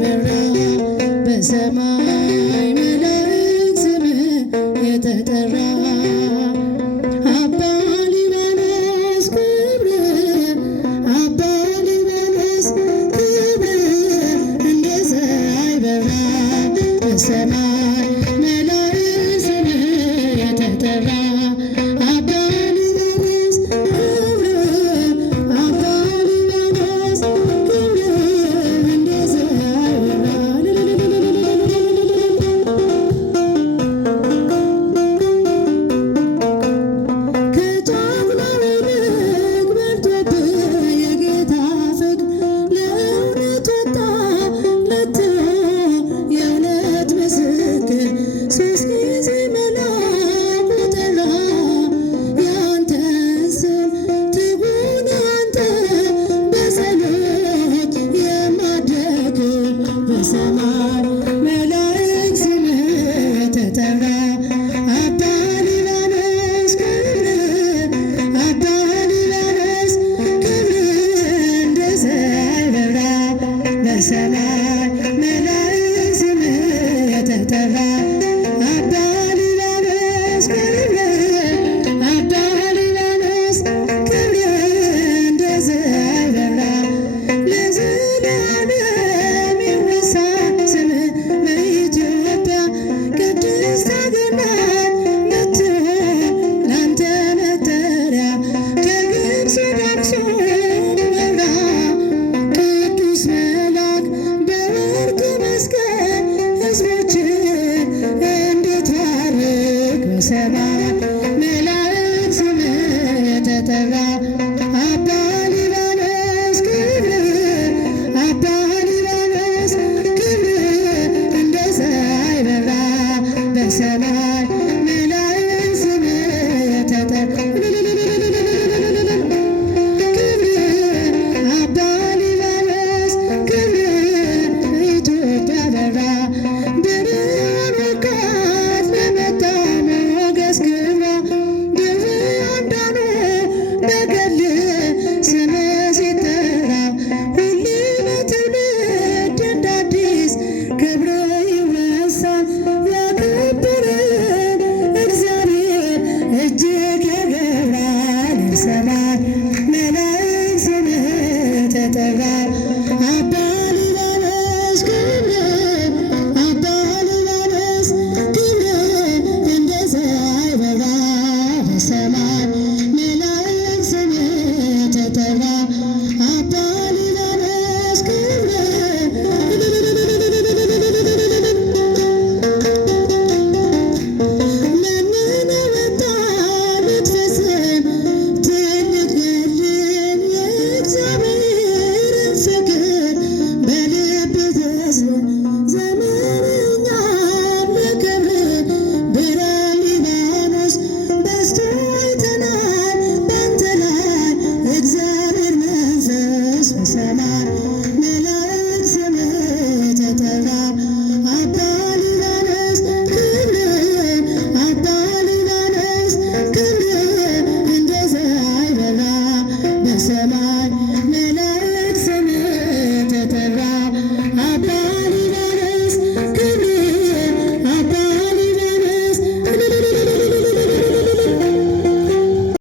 በራ በሰማይ መላእክት ስምህ የተጠራ አባ ሊባኖስ ክብር አባ ሊባኖስ ክብር እንደ ፀሐይ በራ በሰማይ መላእክት ስምህ የተጠራ አባ ሊባኖስ ክብር አባ ሊባኖስ ክብር እንደ ፀሐይ ከጫጉላው ይልቅ በርቶብህ የጌታ ፍቅር ለእውነት ወጣ ልትሆን የእውነት ምስክር ሦስት ጊዜ መልአኩ ጠራ ያንተን ስም ትጉን አንተ በጸሎት የማትደክም በሰማይ መላእክት ስምህ የተጠራ አባ ሊባኖስ ክብር አባ ሊባኖስ ክብር እንደ ፀሐይ በራ በሰማይ